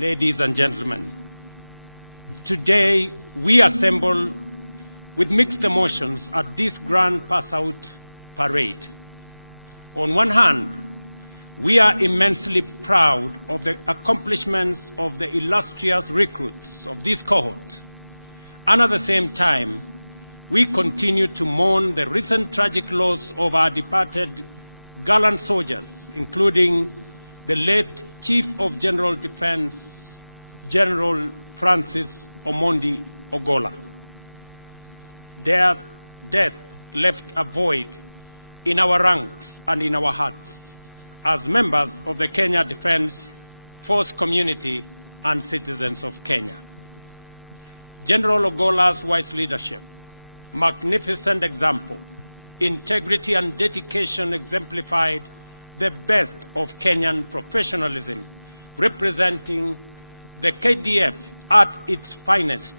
ladies and gentlemen, today we assemble with mixed emotions at this grand pass-out parade. On one hand, we are immensely proud of the accomplishments of the illustrious recruits of this cohort, and at the same time, we continue to mourn the recent tragic loss of our departed gallant soldiers, including the late Chief of General Defense, General Francis Omondi Ogolla. Their death left a void in our ranks and in our hearts as members of the Kenya Defence Force community and citizens of Kenya. General Ogolla's wise leadership, magnificent example, integrity and dedication exemplified the best of Kenyan professionalism, representing the KDF at its finest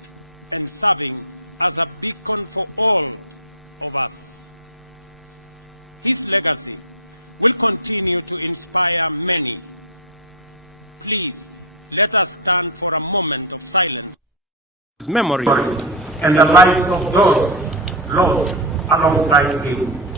and serving as a beacon for all of us. His legacy will continue to inspire many. Please, let us stand for a moment of silence in his memory and the lives of those lost alongside him.